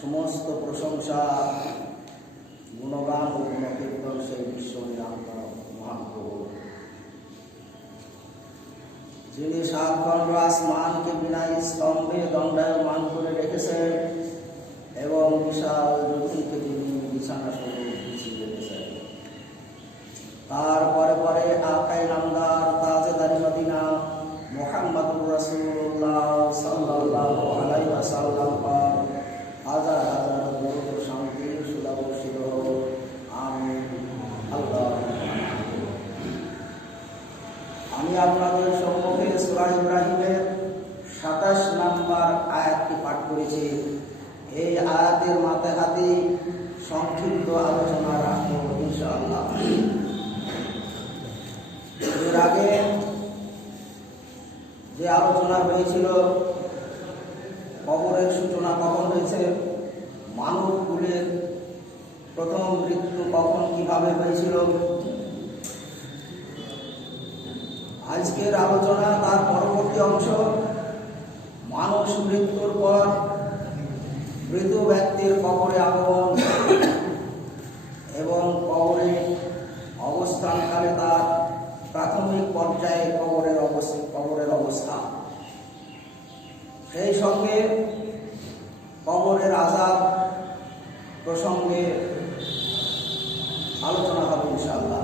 সমস্ত প্রশংসা গুণগান ও গুণকীর্তন সেই বিশ্ব নিরান্তর মহান প্রভু, যিনি সাতখণ্ড আসমানকে বিনা স্তম্ভে দণ্ডায়মান করে রেখেছেন এবং বিশাল জমিনকে তিনি বিছানা স্বরূপ বিছিয়ে রেখেছেন। তারপরে পরে আকাই নামদার তাজেদারি মদিনা মুহাম্মদুর রাসূলুল্লাহ সাল্লাল্লাহু আলাইহি ওয়াসাল্লাম পর হাজার হাজার দরুদ ও শান্তির সুধা বর্ষিত হোক। আমিন। আমি আপনাদের সম্মুখে সূরা ইব্রাহিমের ২৭ নম্বর আয়াতটি পাঠ করেছি। এই আয়াতের মাঝখানে সংক্ষিপ্ত আলোচনা রাখবো ইনশাআল্লাহ। এর আগে যে আলোচনা হয়েছিল কবরের সূচনা কখন হয়েছে, মানবকুলের প্রথম মৃত্যু কখন কিভাবে হয়েছিল, আজকের আলোচনা তার পরবর্তী অংশ। মানুষ মৃত্যুর পর মৃত ব্যক্তির কবরে আগমন এবং কবরে অবস্থানকালে তার প্রাথমিক পর্যায়ে কবরের অবস্থা, সেই সঙ্গে কবরের আযাব প্রসঙ্গে আলোচনা হবে ইনশাআল্লাহ।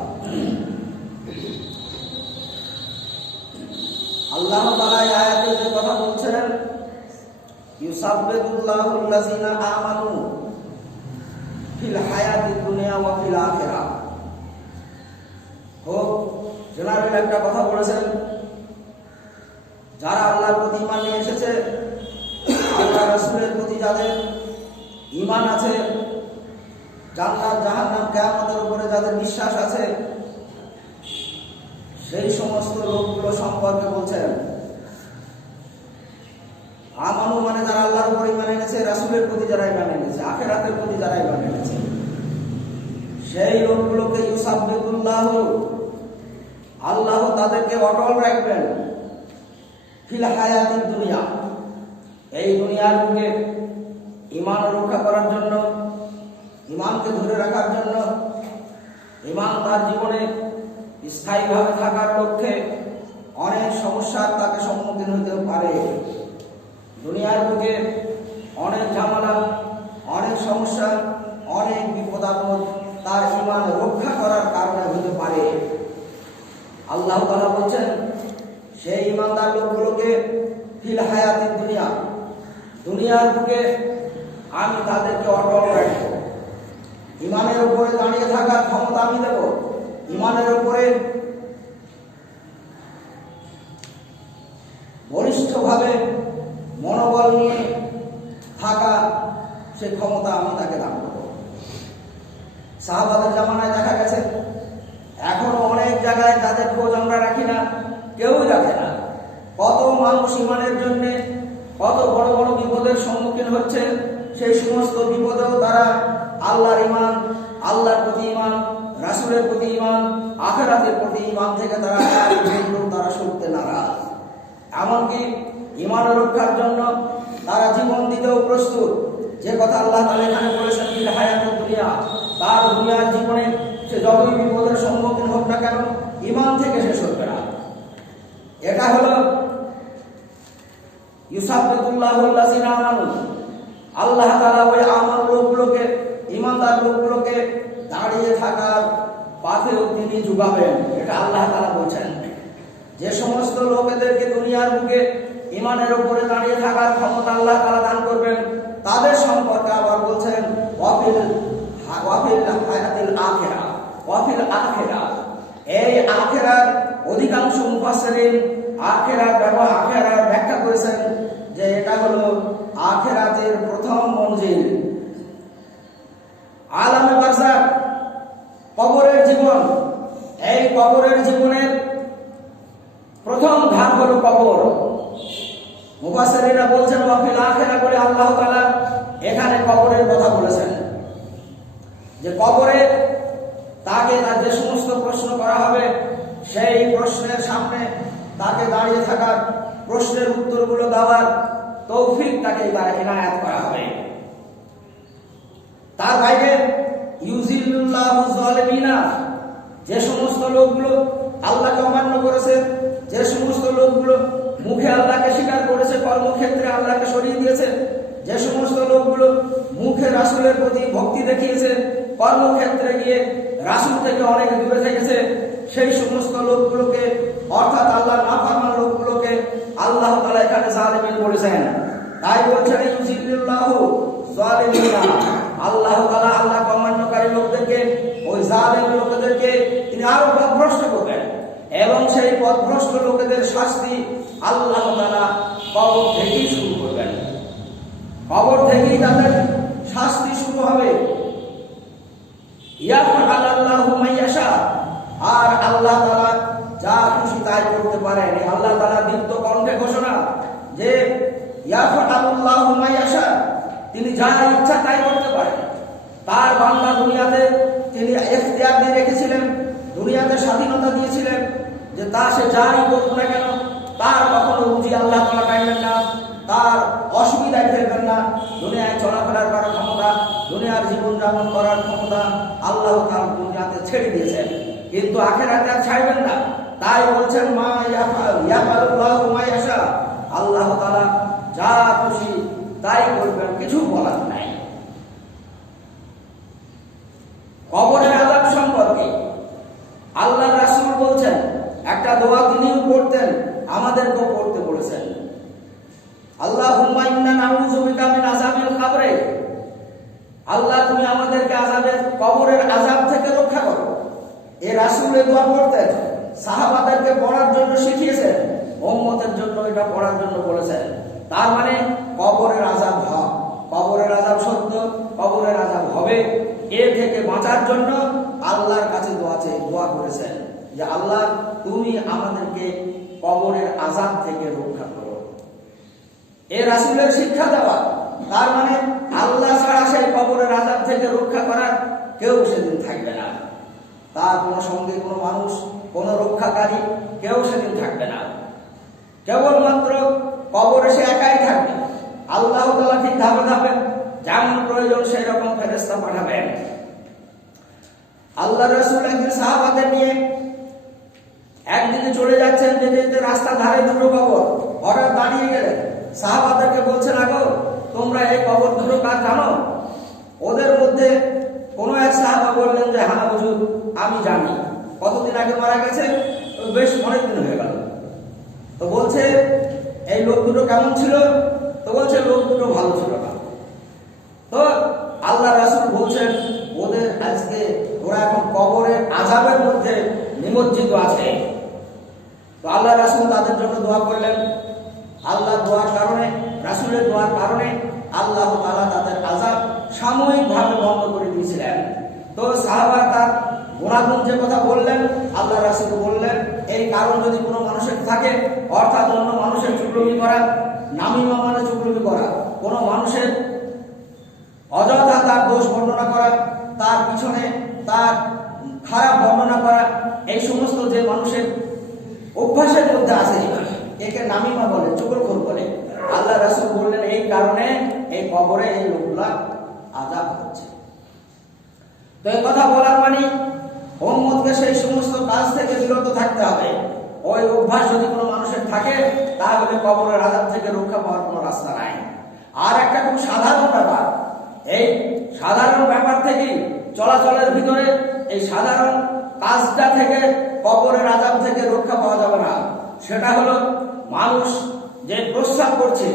আল্লাহ তাআলা এই আয়াতে যে কথা বলছেন, ইউসাব্বিতুল্লাহুল্লাযিনা আমানু ফিল হায়াতিদ দুনিয়া ওয়া ফিল আখিরাহ। খুব জেনারেল একটা কথা বলেছেন, যারা আল্লাহর প্রতি ঈমান নিয়ে এসেছে, আল্লাহ রাসূলের প্রতি যাদের ঈমান আছে, জান্নাত জাহান্নাম কিয়ামতের উপরে যাদের বিশ্বাস আছে, সেই সমস্ত লোকগুলো সম্পর্কে বলছেন। আমানু মানে যারা আল্লাহর উপর ঈমান এনেছে, রাসূলের প্রতি যারা ঈমান এনেছে, আখিরাতের প্রতি যারা ঈমান এনেছে, সেই লোকগুলোকে ইউসাব্বিতুল্লাহু, আল্লাহ তাদেরকে অটল রাখবেন, ফিল হায়াতিদ দুনিয়া, এই দুনিয়ার বুকে ঈমান রক্ষা করার জন্য, ঈমানকে ধরে রাখার জন্য, ঈমান তার জীবনে স্থায়ীভাবে থাকার লক্ষ্যে অনেক সমস্যার তাকে সম্মুখীন হতে পারে। দুনিয়ার বুকে অনেক ঝামেলা, অনেক সমস্যা, অনেক বিপদ আপদ তার ঈমান রক্ষা করার কারণে হতে পারে। আল্লাহ তাআলা বলছেন, সেই ঈমানদার লোকগুলোকে ফিল হায়াতিদ দুনিয়া, দুনিয়ার বুকে আমি তাদেরকে অটল রাখব, ঈমানের উপরে দাঁড়িয়ে থাকার ক্ষমতা আমি দেব, ঈমানের উপরে বলিষ্ঠভাবে মনোবল নিয়ে থাকা সে ক্ষমতা আমি তাকে দান করব। সাহাবাদের জামানায় দেখা গেছে, এখনো অনেক জায়গায় যাদের খোঁজ আমরা রাখি না, কেউ জানে না, কত মানুষ ঈমানের জন্য কত বড় বড় বিপদের সম্মুখীন হচ্ছে। সেই সমস্ত বিপদেও তারা আল্লাহর ঈমান, আল্লাহর প্রতি ঈমান, রাসূলের প্রতি ঈমান, আখিরাতের প্রতি ঈমান থেকে তারা সরতে নারাজ। এমনকি ঈমান রক্ষার জন্য তারা জীবন দিতেও প্রস্তুত। যে কথা আল্লাহ তাআলা এখানে বলেছেন, ফিল হায়াতিদ দুনিয়া, তার দুনিয়ার জীবনে সে যতই বিপদের সম্মুখীন হোক না কেন, ঈমান থেকে সে সরবে না। এটা হলো ইউসাব্বিতুল্লাহুল্লাযিনা আমানু, আল্লাহ তাআলা ওই আমার লোকগুলোকে, ঈমানদার লোকগুলোকে দাঁড়িয়ে থাকার পাথেও তিনি যুগাবেন। এটা আল্লাহ তাআলা বলছেন। যে সমস্ত লোকেদেরকে দুনিয়ার বুকে ঈমানের উপরে দাঁড়িয়ে থাকার ক্ষমতা আল্লাহ তাআলা দান করবেন, তাদের সম্পর্কে আবার বলছেন ওয়াফিল হায়াতিল আখিরা, ওয়াফিল আখিরা। এই আখিরার অধিকাংশ মুফাসসিরিন আখিরার ব্যাখ্যা করেছেন যে এটা হলো আখিরাতের প্রথম মঞ্জিল, আলামে বারযাখ, কবরের জীবন। এই কবরের জীবনের প্রথম ধাপ হলো কবর। মুফাসসিরিনরা বলছেন ওয়াফিল আখিরা বলে আল্লাহ তাআলা এখানে কবরের কথা বলেছেন, যে কবরে তাকে তার যে সমস্ত প্রশ্ন করা হবে, সেই প্রশ্নের সামনে তাকে দাঁড়িয়ে থাকার, প্রশ্নের উত্তরগুলো দেওয়ার তৌফিক তাকে এনায়েত করা হবে। তার বাইরে ইউজিল্লুল্লাহু যালিমিনা, যে সমস্ত লোকগুলো আল্লাহকে অমান্য করেছে, যে সমস্ত লোকগুলো মুখে আল্লাহকে স্বীকার করেছে, কর্মক্ষেত্রে আল্লাহকে সরিয়ে দিয়েছে, যে সমস্ত লোকগুলো মুখে রাসূলের প্রতি ভক্তি দেখিয়েছে, কর্মক্ষেত্রে গিয়ে রাসূল থেকে অনেক দূরে থেকেছে, সেই সমস্ত লোকগুলোকে অর্থাৎ আল্লাহ নাফরমান লোকগুলোকে আল্লাহ তাআলা এখানে জালিমিন বলেছেন। তাই বলছেন ইউজিল্লুল্লাহু যালিমিনা, আল্লাহ তাআলা আল্লাহকে অমান্যকারী লোকদেরকে, ওই জালিম লোকদেরকে তিনি আরো পথভ্রষ্ট করবেন এবং সেই পথভ্রষ্ট লোকেদের শাস্তি আল্লাহ তাআলা কবর থেকেই শুরু করবেন। কবর থেকেই তাদের শাস্তি শুরু হবে। ইয়াফআলুল্লাহু মা ইয়াশা, আর আল্লাহ তাআলা যা খুশি তাই করতে পারেন। আল্লাহ তাআলা দীপ্ত কণ্ঠে ঘোষণা যে ইয়াফআলুল্লাহু মা ইয়াশা, তিনি যা ইচ্ছা তাই করতে পারেন। তার বান্দা দুনিয়াতে তিনি ইখতিয়ার দিয়ে রেখেছিলেন, দুনিয়াতে স্বাধীনতা দিয়েছিলেন যে তা সে যাই করুক না কেন তার কখনো রুজি আল্লাহ তাআলা টাইমেন না, তার অসুবিধায় ফেলবেন না। দুনিয়ায় চলাফেরার করার ক্ষমতা, দুনিয়ার জীবনযাপন করার ক্ষমতা আল্লাহ তাআলা দুনিয়াতে ছেড়ে দিয়েছেন, কিন্তু আখিরাতে আর ছাড়বেন না। তাই বলছেন মা ইয়াফআলুল্লাহু মা ইয়াশা, আল্লাহ তাআলা যা খুশি তাই করবেন, কিছু বলার নাই। কবরের আযাব সম্পর্কে আল্লাহ রাসূল বলছেন, একটা দোয়া তিনিও পড়তেন, আমাদেরকেও পড়তে বলেছেন। আল্লাহুম্মা ইন্না নাউযু বিকা মিন আযাবিল কবরে, আল্লাহ তুমি আমাদেরকে আযাবের কবরের আযাব থেকে রক্ষা করো। এই রাসূল এই দোয়া পড়তেন, সাহাবাদেরকে পড়ার জন্য শিখিয়েছেন, উম্মতের জন্য এটা পড়ার জন্য বলেছেন। তার মানে কবরের আযাব হয়, কবরের আযাব সত্য, কবরের আযাব হবে। এ থেকে বাঁচার জন্য আল্লাহর কাছে দোয়া করেছেন যে আল্লাহ তুমি আমাদেরকে কবরের আযাব থেকে রক্ষা করো। এ রাসূলের শিক্ষা দেওয়া, তার মানে আল্লাহ ছাড়া সেই কবরের আযাব থেকে রক্ষা করার কেউ সেদিন থাকবে না। তার কোনো সঙ্গে কোনো মানুষ, কোনো রক্ষাকারী কেউ সেদিন থাকবে না। কেবলমাত্র কবরে সে একাই থাকবে। আল্লাহ তাআলা ঠিক ধাপে ধাপে যেমন প্রয়োজন সেই রকম ফেরেশতা পাঠাবেন। আল্লাহ রাসূল একদিন সাহাবাদের নিয়ে একদিকে চলে যাচ্ছেন, যেতে যেতে রাস্তার ধারে দুটো কবর, হঠাৎ দাঁড়িয়ে গেলেন। সাহাবাদেরকে বলছেন, আগো তোমরা এই কবর দুটো কার জানো? ওদের মধ্যে কোন এক সাহাবা বললেন যে হ্যাঁ হুজুর আমি জানি। কতদিন আগে মারা গেছে? বেশ অনেক দিন হয়ে গেল। তো বলছে এই লোক দুটো কেমন ছিল? তো বলছে লোক দুটো ভালো ছিল না। তো আল্লাহ রাসূল বলছেন ওদের আজকে ওরা এখন কবরের আযাবের মধ্যে নিমজ্জিত আছে। তো আল্লাহ রাসূল তাদের জন্য দোয়া করলেন। আল্লাহ দোয়ার কারণে, রাসূলের দোয়ার কারণে আল্লাহ তাআলা তাদের আযাব সাময়িকভাবে বন্ধ করে দিয়েছিলেন। তো সাহাবা তার গুনাহগুণ যে কথা বললেন, আল্লাহ রাসূল বললেন এই কারণ যদি কোনো মানুষের থাকে, অর্থাৎ অন্য মানুষের চুগলি করা, নামিমা মানে চুগলি করা, কোনো মানুষের অযথা তার দোষ বর্ণনা করা, তার পিছনে তার খারাপ বর্ণনা করা, এই সমস্ত যে মানুষের অভ্যাসের মধ্যে আছে একে নামিমা বলে, চুগলখোর বলে। আল্লাহ রাসূল বললেন এই কারণে এই কবরে এই লোকগুলা আযাব হচ্ছে। তো এই কথা বলার মানে উম্মতকে সেই সমস্ত কাজ থেকে বিরত থাকতে হবে। ওই অভ্যাস যদি কোনো মানুষের থাকে তাহলে কবরের আযাব থেকে রক্ষা পাওয়ার কোনো রাস্তা নাই। আর একটা খুব সাধারণ ব্যাপার, এই সাধারণ ব্যাপার থেকে চলাচলের ভিতরে এই সাধারণ কাজটা থেকে কবরের আযাব থেকে রক্ষা পাওয়া যাবে না। সেটা হলো মানুষ যে প্রস্রাব করছে,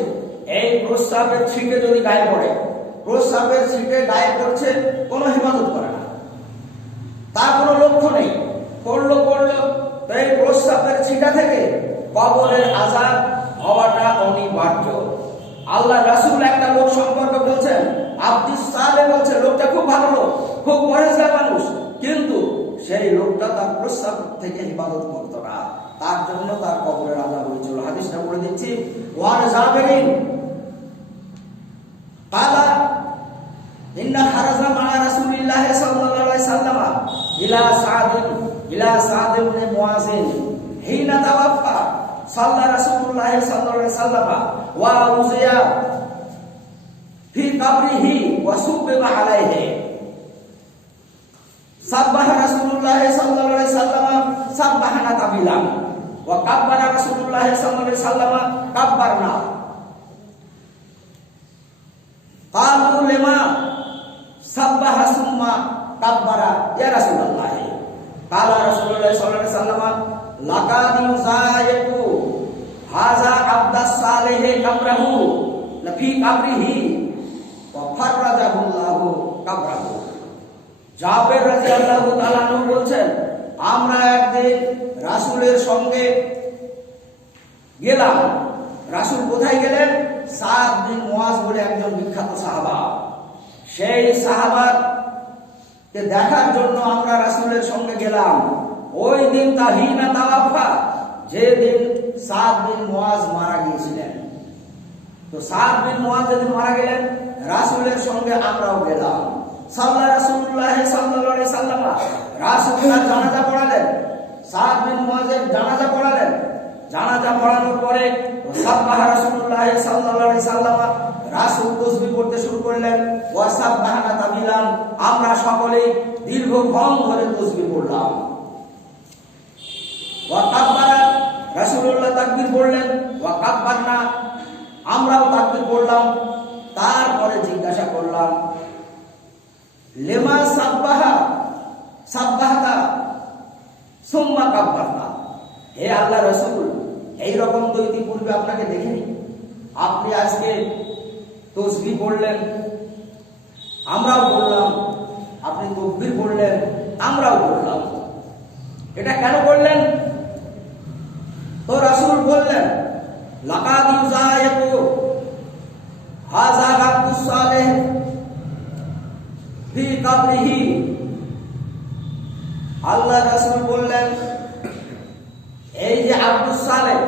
এই প্রস্রাবের ছিটে যদি গায়ে পড়ে, প্রস্রাবের ছিটে গায়ে পড়ছে, কোনো হিফাজত করে না, তার কোনো লক্ষ্য নেই, পড়লো। তো এই প্রস্রাবের ছিটা থেকে কবরের আযাব হওয়াটা অনিবার্য। আল্লাহ রাসূল একটা লোক সম্পর্কে বলছেন, আব্দুস সালেহ বলছে লোকটা খুব ভালো লোক, খুব পরেজগার মানুষ, কিন্তু সেই লোকটা তার প্রস্রাব থেকে হিফাজত করতো না, তার জন্য তার কবরের আযাব হয়েছিল। হাদিসটা পড়ে দিচ্ছি। ওয়ান জাবেরিন ক্বালা ইন্না খারাজনা মা রাসূলিল্লাহ সাল্লাল্লাহু আলাইহি সাল্লাম ইলা সাদ ইবনে মুয়াযিন হিনা তাওয়াফা সাল্লা রাসূলুল্লাহ সাল্লাল্লাহু আলাইহি সাল্লাম ওয়া উযিয়া ফি কবরিহি ওয়া সুব্বিবা আলাইহি সাব্বাহা রাসূলুল্লাহ সাল্লাল্লাহু আলাইহি সাল্লাম সাব্বাহানা তাবিলান ওয়া কাব্বারা রাসূলুল্লাহ সাল্লাল্লাহু আলাইহি সাল্লাম কাব্বারনা। ক্বালু লিমা সাব্বাহা সুম্মা কাব্বারা ইয়া রাসূলুল্লাহ। ক্বালা রাসূলুল্লাহ সাল্লাল্লাহু আলাইহি সাল্লাম লাকাদ ইউযাইকু হাযা আবদাস সালিহ কাবরাহু লাফি কাবরিহি ওয়া ফাররাজাহুল্লাহু কাবরাহু। জাবের রাদিয়াল্লাহু তাআলা আনহু বলছেন, আমরা একদিন রাসূলের সঙ্গে গেলাম। রাসূল কোথায় গেলেন? সাদ বিন মুয়াজ বলে একজন বিখ্যাত সাহাবা, সেই সাহাবাকে দেখার জন্য আমরা রাসূলের সঙ্গে গেলাম। ওই দিন তাহিনা তাওয়াফা, যেদিন সাদ বিন মুয়াজ মারা গিয়েছিলেন। তো সাদ বিন মুয়াজ যেদিন মারা গেলেন, রাসূলের সঙ্গে আমরাও গেলাম। রাসূলুল্লাহ সাল্লাল্লাহু আলাইহি সাল্লাম রাসূলের জানাজা পড়ালেন, সাদ বিন মুয়াজের জানাজা পড়ালেন। জানাজা পড়ানোর পরে সাব্বাহা রাসূলুল্লাহ সাল্লাল্লাহু আলাইহি সাল্লাম রাসূল তাসবিহ করতে শুরু করলেন। ওয়া সাব্বাহানা তাবিলান, আমরা সকলেই দীর্ঘক্ষণ ধরে তাসবিহ পড়লাম। ওয়া কাব্বারা, রাসূলুল্লাহ তাকবীর পড়লেন। ওয়া কাব্বারনা, আমরাও তাকবীর পড়লাম। তারপরে জিজ্ঞাসা করলাম, লিমা সাব্বাহাতা সুম্মা কাব্বারনা। হে আল্লাহ রাসূল, এই রকম তো ইতিপূর্বে আপনাকে দেখিনি। আপনি আজকে তাসবিহ পড়লেন, আমরাও পড়লাম। আপনি তাকবীর পড়লেন, আমরাও পড়লাম। এটা কেন করলেন? তো রাসূল বললেন, লাকাদ ইউযাইকু হাযা আবদুস সালিহ ফি কাবরিহি। আল্লাহ রাসূল বললেন, এই যে আব্দুস সালেহ,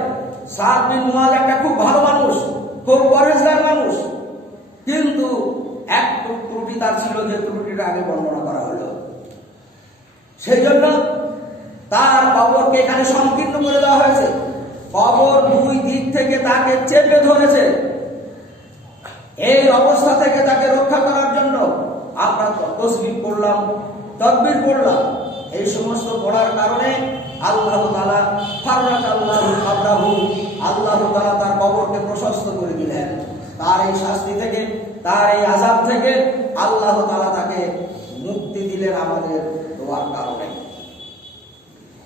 সাদ বিন মুয়াজ একটা খুব ভালো মানুষ, খুব পরেশগার মানুষ, কিন্তু এক ত্রুটি তার ছিল, যে ত্রুটিটা আগে বর্ণনা করা হলো। সেই জন্য তার কবরকে এখানে সংকীর্ণ করে দেওয়া হয়েছে। কবর দুই দিক থেকে তাকে চেপে ধরেছে। এই অবস্থা থেকে তাকে রক্ষা করার জন্য আমরা তাসবিহ পড়লাম, তাকবীর পড়লাম। এই সমস্ত পড়ার কারণে আল্লাহ তাআলা ফাররাজাল্লাহু কাবরাহু, আল্লাহ তাআলা তার কবরকে প্রশস্ত করে দিলেন। তার এই শাস্তি থেকে, তার এই আযাব থেকে আল্লাহ তাআলা তাকে মুক্তি দিলেন আমাদের দোয়ার কারণে।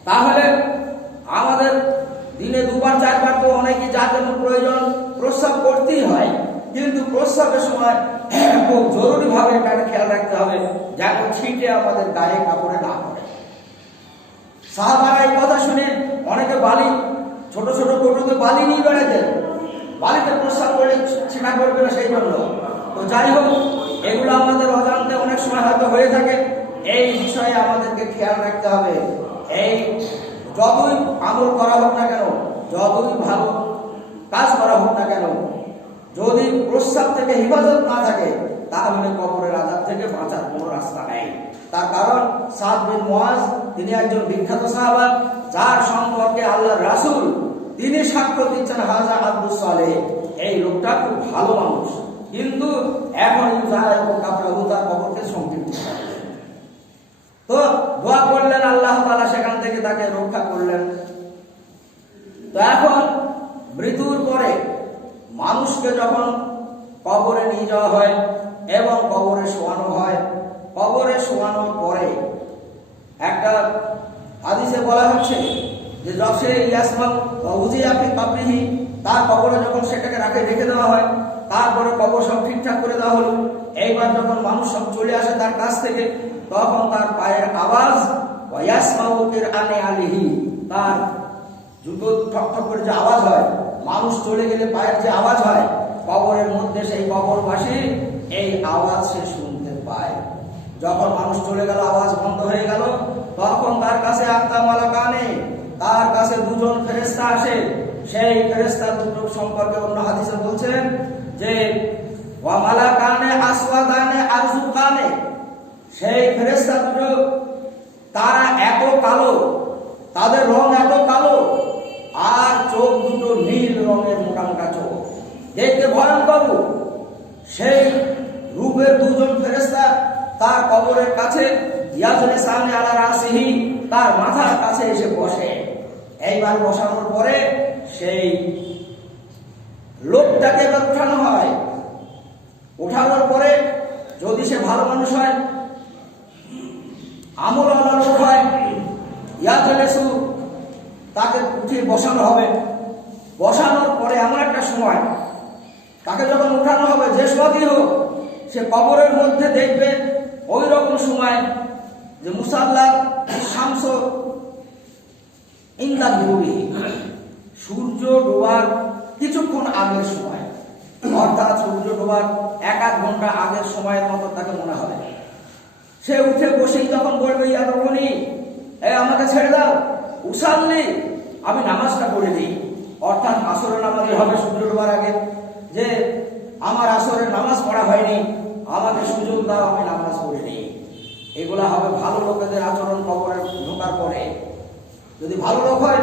তাহলে আমাদের দিনে দুবার চারবার তো অনেকেই যার জন্য প্রয়োজন প্রস্রাব করতেই হয়, কিন্তু প্রস্রাবের সময় খুব জরুরি ভাবে এটা খেয়াল রাখতে হবে যেন ছিটে আমাদের গায়ে কাপড়ে না পড়ে। সাহাবারা এই কথা শুনে অনেকে বালি, ছোট ছোট কৌটোতে বালি নিয়ে বেড়াতেন, বালিতে প্রস্রাব করলে ছিটা করবে না সেই জন্য। তো যাই হোক, এগুলো আমাদের অজান্তে অনেক সময় হয়তো হয়ে থাকে। এই বিষয়ে আমাদেরকে খেয়াল রাখতে হবে। এই যতই আমল করা হোক না কেন, যতই ভালো কাজ করা হোক না কেন, যদি প্রস্রাব থেকে হেফাজত না থাকে, তাহলে কবরের আযাব থেকে বাঁচার কোনো রাস্তা নেই। তার কারণ সাদ বিন মুয়াজ তিনি একজন বিখ্যাত সাহাবা, যার সম্পর্কে আল্লাহর রাসূল তিনি সাক্ষ্য দিচ্ছেন, হাযা আব্দুস সালেহ, এই লোকটা খুব ভালো মানুষ, কিন্তু এখন ইউযাইকু কাবরাহু, তার কবরকে সংকীর্ণ করলেন। তো দোয়া করলেন, আল্লাহ তাআলা সেখান থেকে তাকে রক্ষা করলেন। তো এখন মৃত্যুর পরে মানুষকে যখন কবরে নিয়ে যাওয়া হয় এবং কবরে শোয়ানো হয়, কবরে শোয়ানোর পরে একটা হাদিসে বলা হচ্ছে যে যখন ইয়াসমাউ উযিয়া ফি কাবরিহি, তার কবরে যখন সেটাকে রেখে দেওয়া হয়, তারপরে কবর সব ঠিকঠাক করে দেওয়া হলো। এইবার যখন মানুষ সব চলে আসে তার কাছ থেকে, তখন তার পায়ের আওয়াজ, ওয়াসমাউ কিরআনে আলিহি, তার জুতো ঠক ঠক করে যে আওয়াজ হয়, মানুষ চলে গেলে পায়ের যে আওয়াজ হয় কবরের মধ্যে, সেই কবরবাসী এই আওয়াজ সে শুনতে পায়। যখন মানুষ চলে গেল, আওয়াজ বন্ধ হয়ে গেল, তখন তার কাছে আত্মা মালাকানে, তার কাছে দুজন ফেরেশতা আসে। সেই ফেরেশতা দুটো সম্পর্কে অন্য হাদিসে বলছেন যে ওয়া মালাকানে আসওয়াদানে আরজুকানে, সেই ফেরেশতা দুটো তারা এত কালো, তাদের রং এত কালো, আর চোখ দুটো নীল রঙের মোটা মোটা চোখ, দেখতে ভয়ঙ্কর। সেই রূপের দুজন ফেরেশতা তার কবরের কাছে ইয়াজলিসানি আলা রাসিহি, তার মাথার কাছে এসে বসে। এইবার বসানোর পরে সেই লোকটাকে এবার উঠানো হয়। উঠানোর পরে যদি সে ভালো মানুষ হয়, আমলওয়ালা লোক হয়, ইয়াজলিসু, তাকে উঠিয়ে বসানো হবে। বসানোর পরে এমন একটা সময় তাকে যখন উঠানো হবে, যে সময়ই হোক, সে কবরের মধ্যে দেখবে ওই রকম সময় যে মুসাল্লা শামস ইন্দা ডুবি, সূর্য ডোবার কিছুক্ষণ আগের সময়, অর্থাৎ সূর্য ডোবার 1-1 ঘন্টা আগের সময়ের মতো তাকে মনে হবে। সে উঠে বসেই তখন বলবে, ইয়া রমণী, আমাকে ছেড়ে দাও, উসাল্লি, আমি নামাজটা পড়ে দিই। অর্থাৎ আসরের নামাজই হবে সূর্য ডোবার আগে, যে আমার আসরের নামাজ পড়া হয়নি, আমাকে সুযোগ দাও, আমি নামাজ পড়ে নিই। এগুলা হবে ভালো লোকেদের আচরণ কবরে ঢোকার পরে। যদি ভালো লোক হয়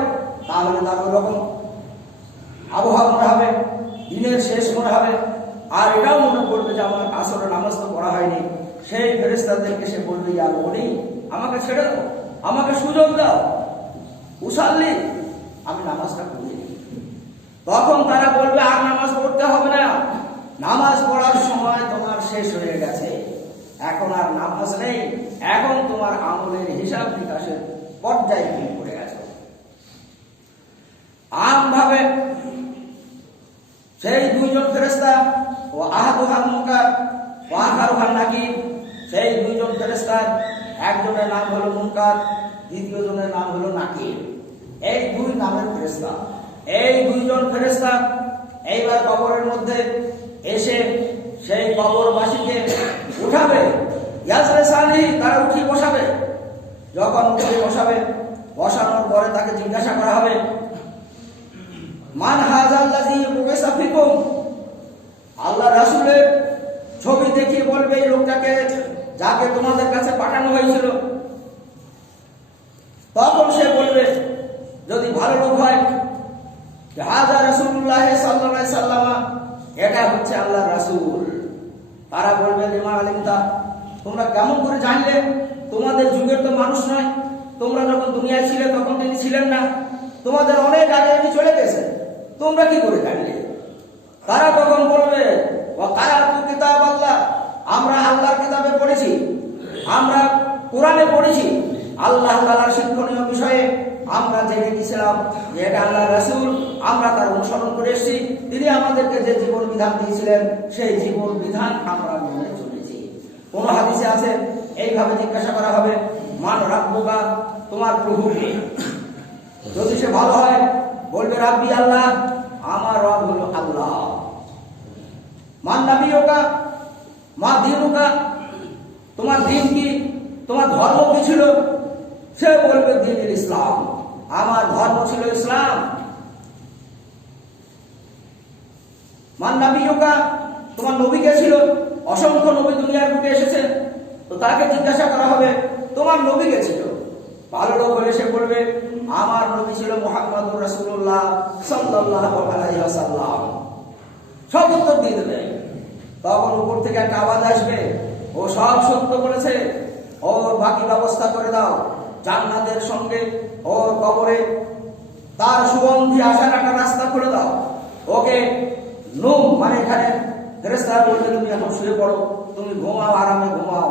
তাহলে তার ওই রকম আবহাওয়া মনে হবে, দিনের শেষ মনে হবে, আর এটাও মনে করবে যে আমার আসরের নামাজ তো পড়া হয়নি। সেই ফেরেশতাদেরকে সে বলবে, ইয়া বলি, আমাকে ছেড়ে দাও, আমাকে সুযোগ দাও, উসাল্লি, আমি নামাজটা পড়ে নিই। তখন তারা বলবে, আর নামাজ পড়তে হবে না, নামাজ পড়ার সময় তোমার শেষ হয়ে গেছে, এখন আর নামাজ নেই, এখন তোমার আমলের হিসাব নিকাশের পর্যায়ে তুমি পড়ে গেছো। আমভাবে সেই দুইজন ফেরেশতা, ও আহাদুহাল মুনকার ও আখারুহাল নাকির, সেই দুইজন ফেরেশতার একজনের নাম হলো মুনকার, দ্বিতীয় জনের নাম হলো নাকির। এই দুই নামের ফেরেশতা, এই দুইজন ফেরেশতা এইবার কবরের মধ্যে এসে সেই কবরবাসীকে উঠাবে। ইয়াজলিসানি, তারা উঠিয়ে বসাবে। যখন উঠিয়ে বসাবে, বসানোর পরে তাকে জিজ্ঞাসা করা হবে, মান হাযাল্লাযী বুইসা ফিকুম, আল্লাহ রাসূলের ছবি দেখিয়ে বলবে, এই লোকটাকে, যাকে তোমাদের কাছে পাঠানো হয়েছিল। তখন সে বলবে, যদি ভালো লোক হয়, হাযা রাসূলুল্লাহ সাল্লাল্লাহু আলাইহি সাল্লাম, এটা হচ্ছে আল্লাহর রাসূল। তারা বলবে, লিমা আলিমতা, তোমরা কেমন করে জানলে? তোমাদের যুগের তো মানুষ নয়, তোমরা যখন দুনিয়ায় ছিলে তখন তিনি ছিলেন না, তোমাদের অনেক আগে তিনি চলে গেছে, তোমরা কি করে জানলে? তারা তখন বলবে, ওয়াকারাতু কিতাব আল্লাহ, আমরা আল্লাহর কিতাবে পড়েছি, আমরা কোরআনে পড়েছি, আল্লাহ তাআলার শিক্ষণীয় বিষয়ে আমরা জেনে গেছিলাম যে এটা আল্লাহর রাসূল, আমরা তার অনুসরণ করে এসেছি, তিনি আমাদেরকে যে জীবন বিধান দিয়েছিলেন সেই জীবন বিধান আমরা মেনে চলেছি। কোন হাদিসে আছে, এইভাবে জিজ্ঞাসা করা হবে, মান রাব্বুকা, তোমার প্রভু কে? যদি সে ভালো হয় বলবে, রাব্বি আল্লাহ, আমার রব হলো আল্লাহ। মান নাবিয়ুকা, মা দীনুকা, তোমার দিন কি, তোমার ধর্ম কি ছিল? সে বলবে, দ্বীনুল ইসলাম, আমার ধর্ম ছিল ইসলাম। মান নাবিয়ুকা, তোমার নবী কে ছিল? অসংখ্য নবী দুনিয়ার বুকে এসেছে, তো তাকে জিজ্ঞাসা করা হবে, তোমার নবী কে ছিল? ভালো লোক হলে সে বলবে, আমার নবী ছিল মুহাম্মদুর রাসূলুল্লাহ সাল্লাল্লাহু আলাইহি ওয়াসাল্লাম। সব উত্তর দিয়ে দেবে। তখন উপর থেকে একটা আওয়াজ আসবে, ও সব সত্য বলেছে, ওর বাকি ব্যবস্থা করে দাও, জান্নাতের সঙ্গে ওর কবরে তার সুগন্ধি আসার একটা রাস্তা করে দাও। ওকে নুম, মানে এখানে ফেরেশতারা বলবে, তুমি এখন শুয়ে পড়ো, তুমি ঘুমাও, আরামে ঘুমাও।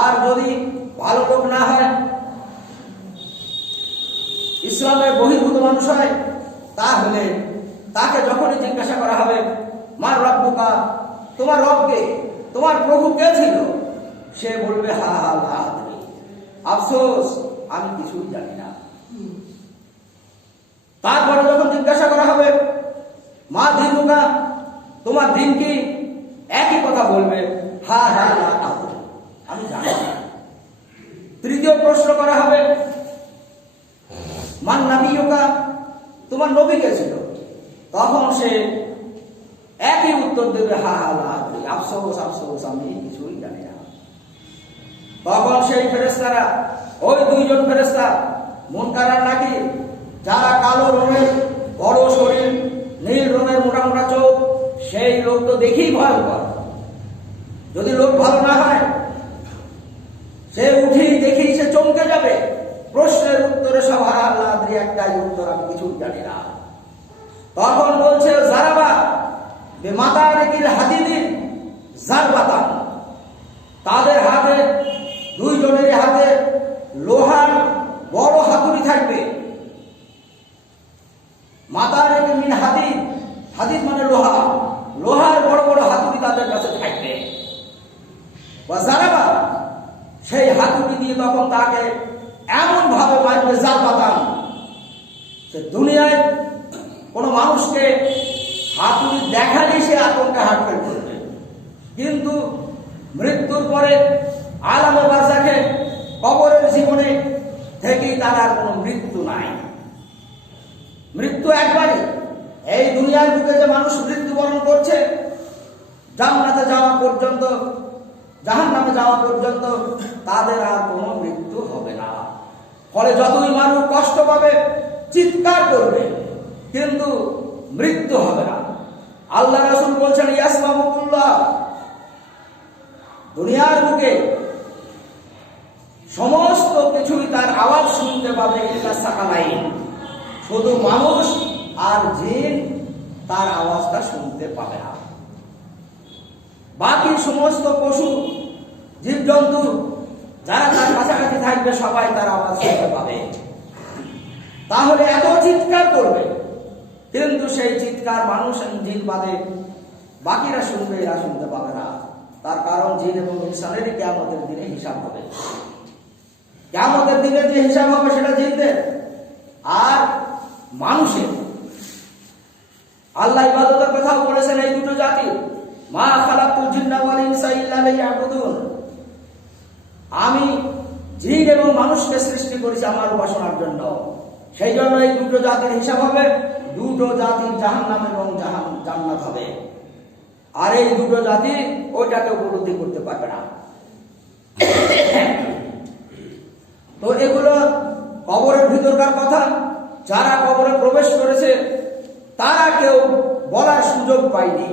আর যদি ভালো লোক না হয়, ইসলামের বহির্ভূত মানুষ হয়, তাহলে তাকে যখনই জিজ্ঞাসা করা হবে, মার রব্বুকা, তোমার রব কে, তোমার প্রভু কে ছিল? সে বলবে, হা হা লা আদরি, আফসোস, আমি কিছুই জানি না। তারপরে যখন জিজ্ঞাসা করা হবে, মা দীনুকা, তোমার দিন কি? একই কথা বলবে, হা হা লা আদরি, আমি জানি না। তৃতীয় প্রশ্ন করা হবে, মান নাবিয়ুকা, তোমার নবী কে ছিল? তখন সে একই উত্তর দেবে, হা হা লা আদরি, আফসোস আফসোস, আমি কিছুই জানি না। তখন সেই ফেরেশতারা, ওই দুইজন ফেরেশতা মুনকার আর নাকির, যারা কালো রঙের বড় শরীর, নীল রঙের মোটা মোটা চোখ, সেই লোক তো দেখেই ভয়ঙ্কর। যদি লোক ভালো না হয়, সে উঠেই দেখেই সে চমকে যাবে। প্রশ্নের উত্তরে সবার আল্লাহ একটাই উত্তর, আমি কিছু জানি না। তখন বলছে জারাবা বেমাতারিকিল হাদিদিন জারবাতান, তাদের হাতে, দুইজনের হাতে লোহার বড় হাতুড়ি থাকবে। মাতারিক মিন হাদিদ, হাদিদ মানে লোহা, লোহার বড় বড় হাতুড়ি তাদের কাছে থাকবে। জারাবা, সেই হাতুড়ি দিয়ে তখন তাকে এমন ভাবে মারবে জারবাতান, সে দুনিয়ায় কোন মানুষকে হাতুড়ি দেখালেই সে আতঙ্কে হাঁটফেল করবে। কিন্তু মৃত্যুর পরে আলামে বারজাখে, কবরের জীবনে থেকেই তার আর কোনো মৃত্যু নাই। মৃত্যু একবারই। এই দুনিয়ার বুকে যে মানুষ মৃত্যুবরণ করছে, জান্নাতে যাওয়া পর্যন্ত, জাহান্নামে যাওয়া পর্যন্ত তাদের আর কোনো মৃত্যু হবে না। ফলে যতই মানুষ কষ্ট পাবে, চিৎকার করবে, কিন্তু মৃত্যু হবে না। আল্লাহ রাসূল বলছেন ইয়াসমাউকুল্লাহ, দুনিয়ার বুকে সমস্ত কিছুই তার আওয়াজ শুনতে পাবে, ইল্লা সাকালাইন, শুধু মানুষ আর জিন তার আওয়াজটা শুনতে পাবে না। বাকি সমস্ত পশু জীবজন্তু যারা তার কাছাকাছি থাকবে সবাই তার আওয়াজ শুনতে পাবে। তাহলে এত চিৎকার করবে, কিন্তু সেই চিৎকার মানুষ জিন বাদে বাকিরা শুনবে, এরা শুনতে পাবে না। তার কারণ জিন এবং ইনসানেরই কিয়ামতের দিনে হিসাব হবে। কিয়ামতের দিনে যে হিসাব হবে সেটা জিনদের আর মানুষের। আল্লাহ ইবাদতের কথা বলেছেন এই দুটো জাতি, মা খালাকুল জিন্না ওয়াল ইনসা ইল্লা লিয়াবুদুন, আমি জিন এবং মানুষকে সৃষ্টি করেছি আমার উপাসনার জন্য। সেই জন্য এই দুটো জাতির হিসাব হবে, দুটো জাতির জাহান্নাম এবং জান্নাত হবে। আর এই দুটো জাতি ওইটাকে উপলব্ধি করতে পারবে না। তো এগুলো কবরের ভিতরকার কথা। যারা কবরে প্রবেশ করেছে তারা কেউ বলার সুযোগ পায়নি।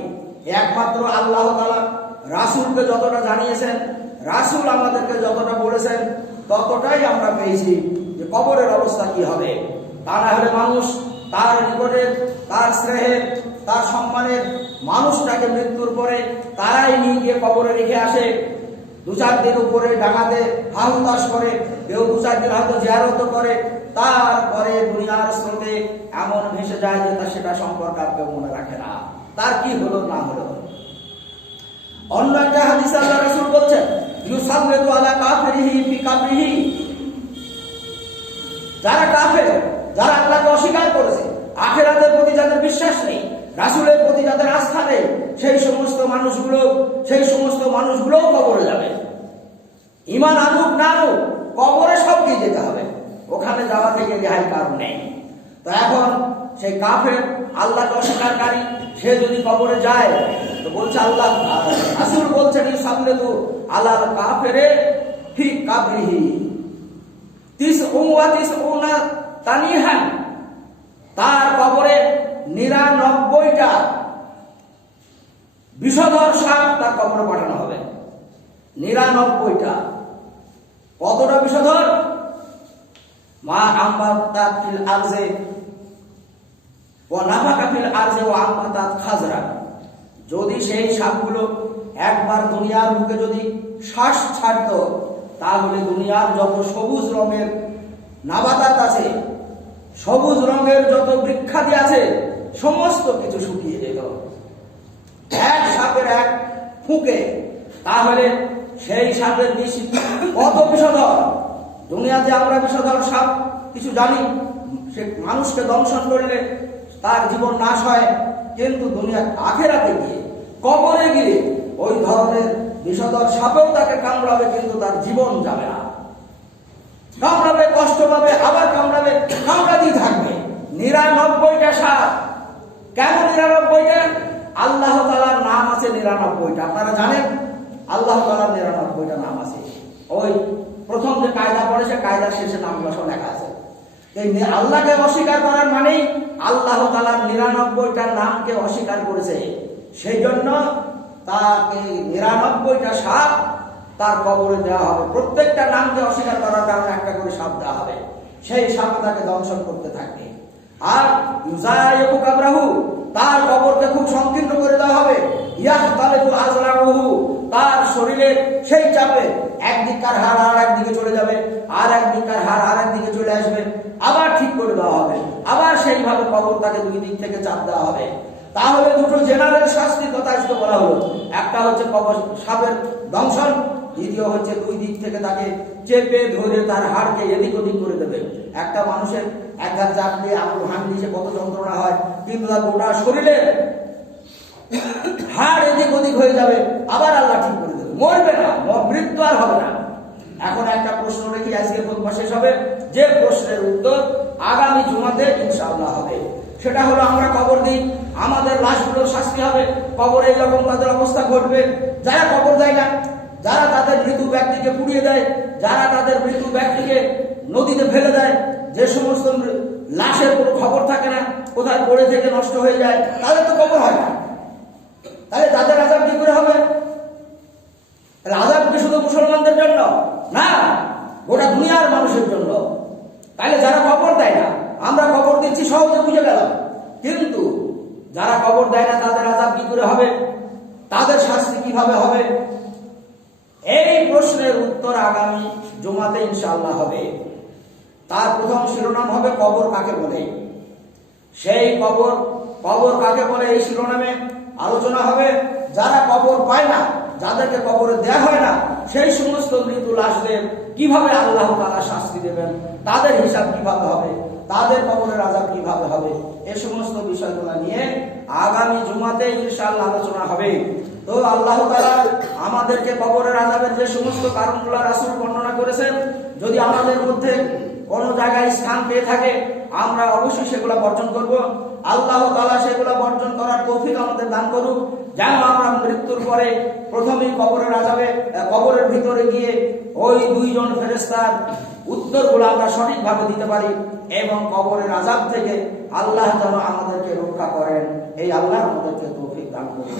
একমাত্র আল্লাহ তাআলা রাসূলকে যতটা জানিয়েছেন, রাসূল আমাদেরকে যতটা বলেছেন, ততটাই আমরা পেয়েছি যে কবরের অবস্থা কি হবে। তা না হলে মানুষ তার নিকটে, তার স্নেহের, তার সম্মানের মানুষটাকে মৃত্যুর পরে তারাই নিয়ে গিয়ে কবরে রেখে আসে। 2-4 দিন উপরে ডাঙাতে হাহুতাশ করে, কেউ 2-4 দিন হয়তো জিয়ারত করে, তারপরে দুনিয়ার স্রোতে এমন ভেসে যায় যে তা সেটা সম্পর্কে আর কেউ মনে রাখে না, তার কি হলো না হলো। অন্য একটা হাদিসে আল্লাহ রাসূল বলছেন ইউসাল্লিতু আলা কাফিরিহি ফি কাবরিহি, যারা কাফের, যারা আল্লাহকে অস্বীকার করেছে, আখিরাতের প্রতি যাদের বিশ্বাস নেই, রাসূলের প্রতি যাদের আস্থা নেই, সেই সমস্ত মানুষগুলো কবরে যাবে। ঈমান আনুক না আনুক, কবরে সবকে যেতে হবে, ওখানে যাওয়া থেকে রেহাই কারণ নেই। তো এখন সেই কাফের, আল্লাহকে অস্বীকারী, সে যদি কবরে যায়, তো বলছে আল্লাহ রাসূল বলছেন ইউসাল্লিতু আলাল কাফিরে ফি কাবরিহি তিসউনা তানিহান, তার কবরে 99টা বিষধর সাপ তার কবরে পাঠানো হবে। 99টা। কতটা বিষধর? মা আমবাতাত ফিল আরজে ওয়া নাফাকা ফিল আরজে ওয়া আমবাতাত খাজরা, যদি সেই সাপগুলো একবার দুনিয়ার বুকে যদি শ্বাস ছাড়ত, তাহলে দুনিয়ার যত সবুজ রঙের নাবাতাত আছে, সবুজ রঙের যত বৃক্ষাদি আছে, সমস্ত কিছু শুকিয়ে যেত এক সাপের এক ফুঁকে। তাহলে সেই সাপের বিষ কত বিষধর। দুনিয়াতে আমরা বিষধর সাপ কিছু জানি, সে মানুষকে দংশন করলে তার জীবন নাশ হয়, কিন্তু দুনিয়ার আখিরাতে গিয়ে, কবরে গিয়ে ওই ধরনের বিষধর সাপেও তাকে কামড়াবে, কিন্তু তার জীবন যাবে না। কামড়াবে, কষ্ট পাবে, আবার কামড়াবে, কামড়াতেই থাকবে। 99টা সাপ। কেন 99টা? আল্লাহ তাআলার নাম আছে 99টা। আপনারা জানেন আল্লাহ তাআলার 99টা নাম আছে। ওই প্রথম যে কায়দা পড়ে, সে কায়দার শেষে নামগুলো সব লেখা আছে। এই আল্লাহকে অস্বীকার করার মানেই আল্লাহ তাআলার 99টা নামকে অস্বীকার করেছে। সেই জন্য তাকে 99টা সাপ তার কবরে দেওয়া হবে। প্রত্যেকটা নামকে অস্বীকার করার কারণে একটা করে সাপ দেওয়া হবে, সেই সাপ তাকে দংশন করতে থাকবে। আর ইউজাইয়ু কাবরাহু, তার কবরকে খুব সংকীর্ণ করে দেওয়া হবে। ইয়াহতালিফু আযলাউহু, তার শরীরের সেই চাপে একদিককার হাড় আর একদিকে চলে যাবে, আর একদিককার হাড় আর একদিকে চলে আসবে, আবার ঠিক করে দেওয়া হবে, আবার সেইভাবে কবর তাকে দুই দিক থেকে চাপ দেওয়া হবে। তাহলে দুটো জেনারেল শাস্তির কথা আজকে বলা হলো। একটা হচ্ছে কবর সাপের দংশন, দ্বিতীয় হচ্ছে দুই দিক থেকে তাকে চেপে ধরে তার হাড়কে এদিক ওদিক করে দেবে। একটা মানুষের একঘাত চাপ দিয়ে আঙুল ভাঙলে যে কত যন্ত্রণা হয়, কিন্তু তার গোটা শরীরে হাড় এদিক ওদিক হয়ে যাবে, আবার আল্লাহ ঠিক করে দেবে, মরবে না, মৃত্যু আর হবে না। এখন একটা প্রশ্ন রেখে আজকে খুতবা শেষ হবে, যে প্রশ্নের উত্তর আগামী জুমাতে ইনশাআল্লাহ হবে। সেটা হলো, আমরা কবর দিই, আমাদের লাশগুলোর শাস্তি হবে, কবরে এইরকম তাদের অবস্থা ঘটবে। যারা কবর দেয় না, যারা তাদের মৃত ব্যক্তিকে পুড়িয়ে দেয়, যারা তাদের মৃত ব্যক্তিকে নদীতে ফেলে দেয়, যে সমস্ত লাশের কোনো খবর থাকে না, কোথায় পড়ে থেকে নষ্ট হয়ে যায়, তাদের তো কবর হয় না। তাহলে তাদের আযাব কি করে হবে? আযাব কি শুধু মুসলমানদের জন্য? না, গোটা দুনিয়ার মানুষের জন্য। তাহলে যারা কবর দেয় না, আমরা কবর দিচ্ছি সহজে বুঝে গেলাম, কিন্তু যারা কবর দেয় না তাদের আযাব কি করে হবে, তাদের শাস্তি কিভাবে হবে, এই প্রশ্নের উত্তর আগামী জুমাতে ইনশাআল্লাহ হবে। তার প্রথম শিরোনাম হবে কবর কাকে বলে। সেই কবর কাকে বলে এই শিরোনামে আলোচনা হবে। যারা কবর পায় না, যাদেরকে কবরে দেয়া হয় না, সেই সমস্ত মৃত লাশদের কিভাবে আল্লাহ তাআলা শাস্তি দেবেন, তাদের হিসাব কিভাবে হবে, তাদের কবরের আযাব কিভাবে হবে, এই সমস্ত বিষয়গুলো নিয়ে আগামী জুমাতে ইনশাআল্লাহ আলোচনা হবে। তো আল্লাহ তাআলা আমাদেরকে কবরের আযাবের যে সমস্ত কারণগুলো রাসূল বর্ণনা করেছেন, যদি আমাদের মধ্যে কোন জায়গায় স্থান পেয়ে থাকে, আমরা অবশ্যই সেগুলো বর্জন করব। আল্লাহ তাআলা সেগুলো বর্জন করার তৌফিক আমাদের দান করুক, যেন আমরা মৃত্যুর পরে প্রথমেই কবরের আযাবে, কবরের ভিতরে গিয়ে ওই দুইজন ফেরেশতার উত্তরগুলো আমরা সঠিকভাবে দিতে পারি, এবং কবরের আযাব থেকে আল্লাহ যেন আমাদেরকে রক্ষা করেন, এই আল্লাহ আমাদেরকে তৌফিক দান করুন।